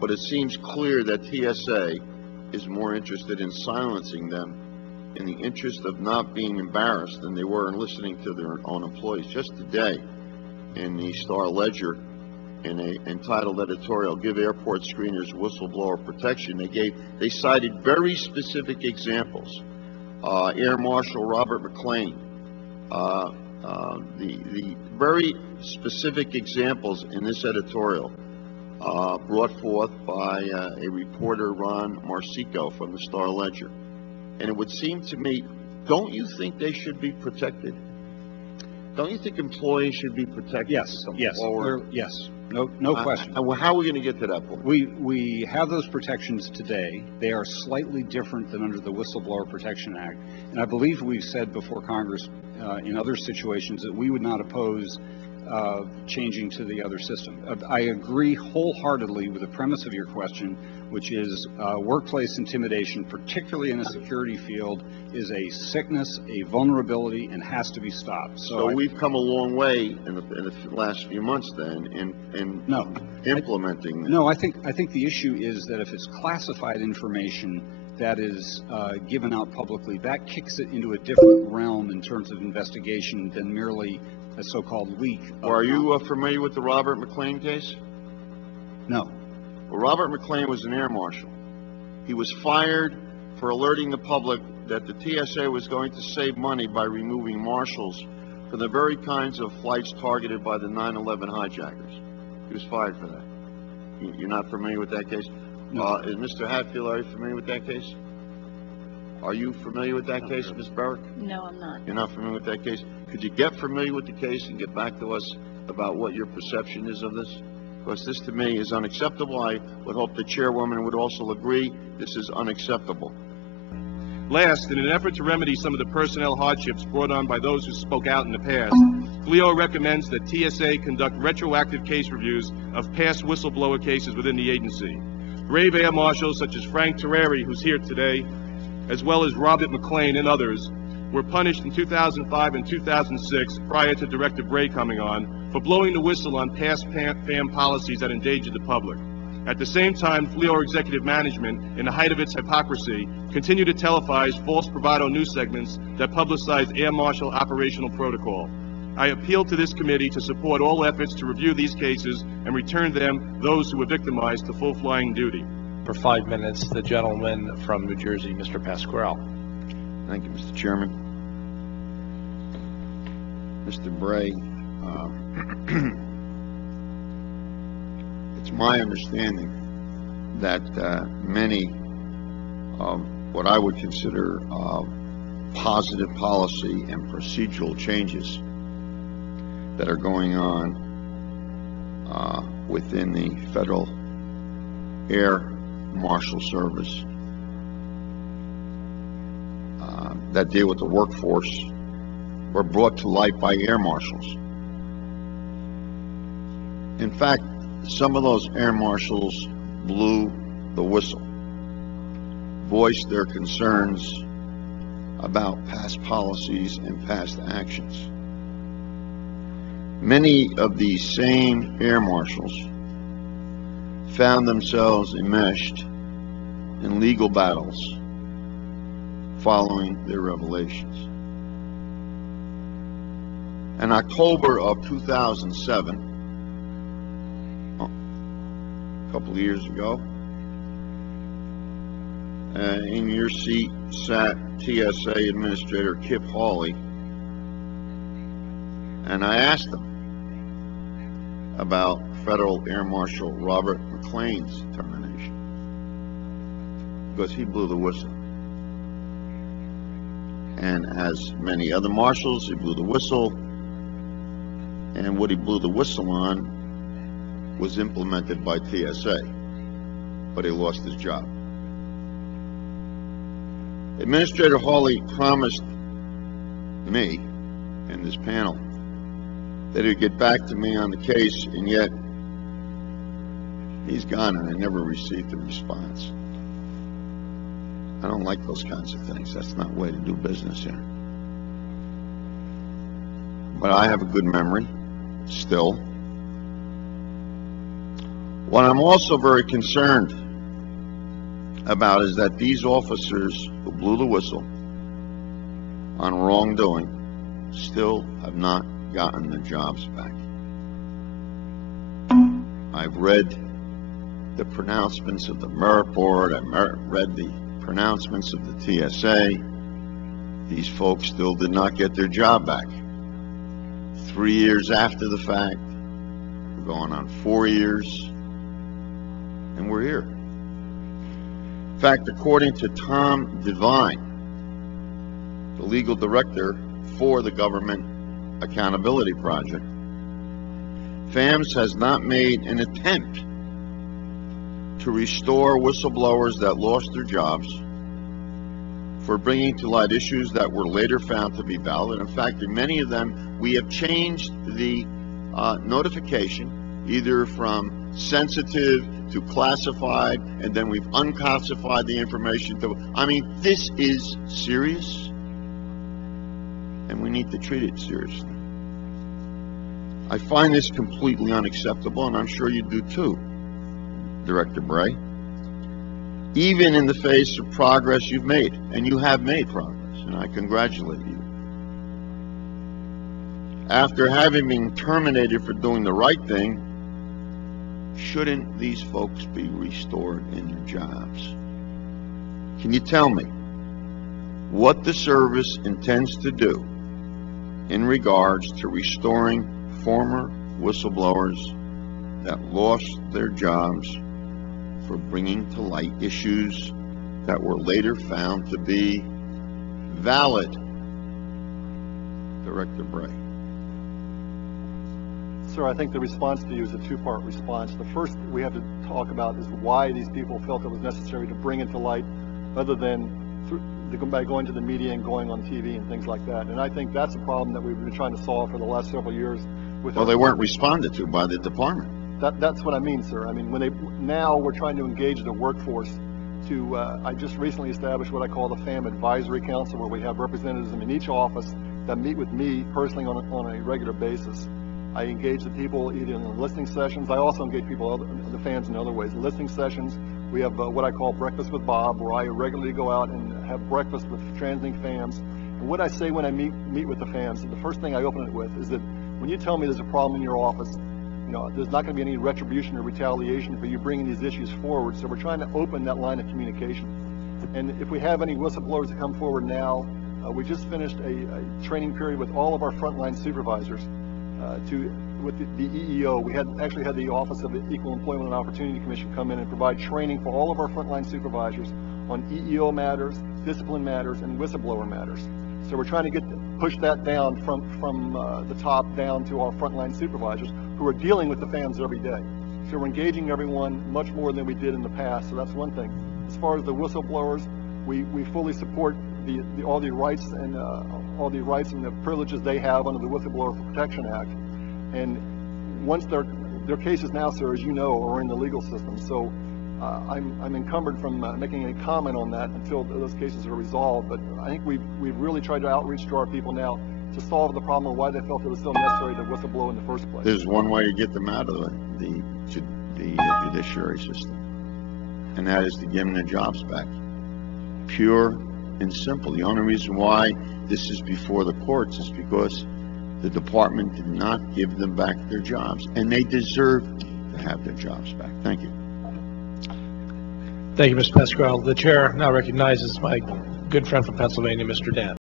but it seems clear that TSA is more interested in silencing them in the interest of not being embarrassed than they were in listening to their own employees. Just today, in the Star-Ledger, in a entitled editorial, "Give Airport Screeners Whistleblower Protection," they cited very specific examples. Air Marshal Robert MacLean, the very specific examples in this editorial brought forth by a reporter, Ron Marsico, from the Star-Ledger. And it would seem to me, don't you think they should be protected? Don't you think employees should be protected? Yes, yes, yes. No question. How are we going to get to that point? We have those protections today. They are slightly different than under the Whistleblower Protection Act. And I believe we've said before Congress in other situations that we would not oppose changing to the other system. I agree wholeheartedly with the premise of your question, which is workplace intimidation, particularly in a security field, is a sickness, a vulnerability, and has to be stopped. So we've come a long way in the last few months then in implementing this. No, I think the issue is that if it's classified information that is given out publicly, that kicks it into a different realm in terms of investigation than merely a so-called leak. Well, are you familiar with the Robert MacLean case? No. Well, Robert MacLean was an air marshal. He was fired for alerting the public that the TSA was going to save money by removing marshals from the very kinds of flights targeted by the 9/11 hijackers. He was fired for that. You're not familiar with that case? No. Is Mr. Hatfield, are you familiar with that case? Are you familiar with that case, Ms. Berrick? No, I'm not. You're not familiar with that case? Could you get familiar with the case and get back to us about what your perception is of this? Because this, to me, is unacceptable. I would hope the chairwoman would also agree this is unacceptable. Last, in an effort to remedy some of the personnel hardships brought on by those who spoke out in the past, FLEO recommends that TSA conduct retroactive case reviews of past whistleblower cases within the agency. Brave air marshals such as Frank Terreri, who's here today, as well as Robert MacLean and others, were punished in 2005 and 2006, prior to Director Bray coming on, for blowing the whistle on past PAM policies that endangered the public. At the same time, FLEO executive management, in the height of its hypocrisy, continued to televise false bravado news segments that publicized Air Marshal operational protocol. I appeal to this committee to support all efforts to review these cases and return them, those who were victimized, to full flying duty. For 5 minutes, the gentleman from New Jersey, Mr. Pascrell. Thank you, Mr. Chairman. Mr. Bray, it's my understanding that many of what I would consider positive policy and procedural changes that are going on within the Federal Air Marshal Service that deal with the workforce were brought to light by air marshals. In fact, some of those air marshals blew the whistle, voiced their concerns about past policies and past actions. Many of these same air marshals found themselves enmeshed in legal battles following their revelations. In October of 2007, a couple of years ago, in your seat sat TSA Administrator Kip Hawley, and I asked him about Federal Air Marshal Robert MacLean's termination, because he blew the whistle. And as many other marshals, he blew the whistle, and what he blew the whistle on was implemented by TSA, but he lost his job. Administrator Hawley promised me and this panel that he'd get back to me on the case, and yet he's gone and I never received a response. I don't like those kinds of things. That's not the way to do business here. But I have a good memory, still. What I'm also very concerned about is that these officers who blew the whistle on wrongdoing still have not gotten their jobs back. I've read the pronouncements of the merit board, I've read the pronouncements of the TSA. These folks still did not get their job back. 3 years after the fact, we're going on 4 years, and we're here. In fact, according to Tom Devine, the legal director for the Government Accountability Project, FAMS has not made an attempt to restore whistleblowers that lost their jobs for bringing to light issues that were later found to be valid. In fact, in many of them, we have changed the notification either from sensitive to classified, and then we've unclassified the information to, I mean, this is serious, and we need to treat it seriously. I find this completely unacceptable, and I'm sure you do too, Director Bray. Even in the face of progress you've made, and you have made progress, and I congratulate you. After having been terminated for doing the right thing, shouldn't these folks be restored in their jobs? Can you tell me what the service intends to do in regards to restoring former whistleblowers that lost their jobs for bringing to light issues that were later found to be valid? Director Bray. Sir, I think the response to you is a two-part response. The first we have to talk about is why these people felt it was necessary to bring it to light, other than by going to the media and going on TV and things like that. And I think that's a problem that we've been trying to solve for the last several years. Well, they weren't responded to by the department. That's what I mean, sir. I mean, now we're trying to engage the workforce to, I just recently established what I call the FAM Advisory Council, where we have representatives in each office that meet with me personally on a regular basis. I engage the people either in the listening sessions. I also engage people, the fans, in other ways. In listening sessions, we have what I call Breakfast with Bob, where I regularly go out and have breakfast with transiting FAMs. And what I say when I meet with the FAMs, the first thing I open it with is that when you tell me there's a problem in your office, you know, there's not going to be any retribution or retaliation for you bringing these issues forward. So we're trying to open that line of communication. And if we have any whistleblowers that come forward now, we just finished a training period with all of our frontline supervisors with the EEO. We actually had the Office of the Equal Employment and Opportunity Commission come in and provide training for all of our frontline supervisors on EEO matters, discipline matters, and whistleblower matters. So we're trying to push that down from the top down to our frontline supervisors who are dealing with the FAMs every day. So we're engaging everyone much more than we did in the past. So that's one thing. As far as the whistleblowers, we fully support all the rights and the privileges they have under the Whistleblower Protection Act. And once their cases now, sir, as you know, are in the legal system. So I'm encumbered from making any comment on that until those cases are resolved. But I think we've really tried to outreach to our people now to solve the problem of why they felt it was so necessary to whistleblow in the first place. There's one way to get them out of the judiciary system, and that is to give them their jobs back. Pure and simple. The only reason why this is before the courts is because the department did not give them back their jobs, and they deserve to have their jobs back. Thank you. Thank you, Mr. Pascrell. The chair now recognizes my good friend from Pennsylvania, Mr. Dan.